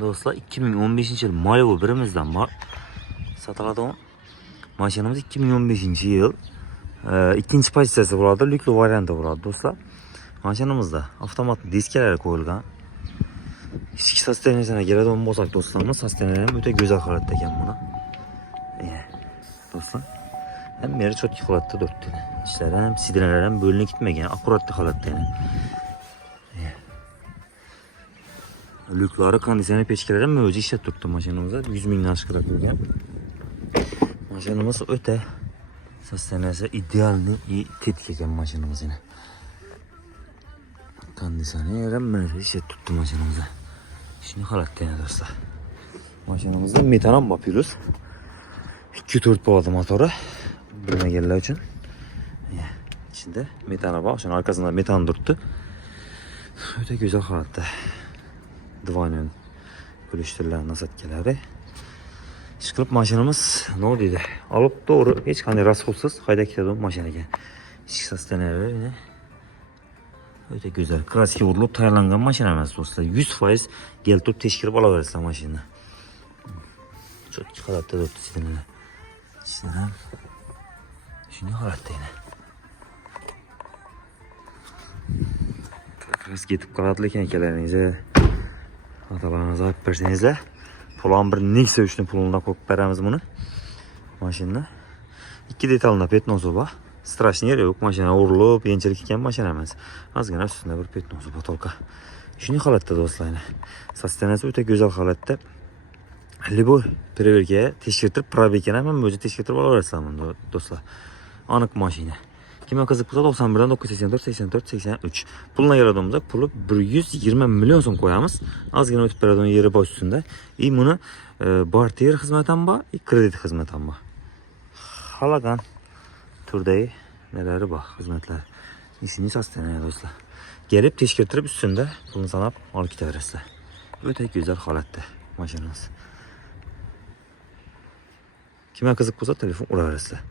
Dostlar 2015 yıl Malibu birimizden var. Satıladı. Maşinimiz 2015 yıl. İkinci pozisiyası burada. Lüklü variantı burada dostlar. Maşinimizde avtomat diskeler koyulgan. İçki sastenesine geladigan bo'lsak do'stlarimiz, sasteneler ham o'ta go'zal holatda ekan buni. Do'stlar, ham meri cho'tki holatda turibdi. Ishlar ham, sidinalar ham bo'linib ketmagan, akkuratli holatda yana. Lyuklari, konditsioner pechkalari ham o'zi ishlab turibdi mashinamizda. 100 mingdan oshib turgan. Mashinamiz o'ta sastenasi idealni tetik ekan mashinamiz yana. Konditsioner ham o'zi ishlab turibdi mashinamizda. Shuni holatda yana do'stlar. Mashinamizda metan ham bor plus. 2-4 pog'ada motori bilmaganlar uchun. İçinde metan bor. O'shaning arkasida metan turibdi. O'ta go'zal holatda. Divanın kulishtirlar nasatkalari. Ishqilib mashinamiz nima deydi? Olib to'g'ri hech qanday rasxodsiz haydab ketadigan mashina ekan. Ichki sostenalari o'ta go'zal. Kraska urilib tayyorlangan mashina emas do'stlar. 100% keltirib tekshirib olaverasizlar mashinani. Cho'tki holatda turibdi sidinalar. Sidinalar shunday holatda yana. Kraska ketib qoladi lekin akalaringiz atalarınızı ayıp versenize. Pulan bir Nexia 3'ün puluna koyup veremiz bunu. Maşinle. 2 detalında petnozu var. Straşın yeri yok. Maşina vurulup yençelik iken maşina emez. Azgına üstünde bir petnozu var tolka. Şunu halatta dostlar yine. Sastenesi öte güzel halatta. Libo preverkeye teşkirtirip probekene hemen böyle teşkirtirip alırsan dostlar. Anık maşine. Kime kızık bulsa 91'den 984, 84, 83. Puluna yaradığımızda pulu 120 milyon so'm koyamız. Az gene ötüp veradiğimiz yeri boş üstünde. Bunu barter hizmetten var, kredi hizmetten var. Halagan turdayı neleri var hizmetler. İşini sasteneye dostlar. Gelip teşkirtirip üstünde pulunu sanap alıp gidebilirsiniz. Öte güzel halatta maşinamız. Kime kızık bulsa telefon uğrayabilirsiniz.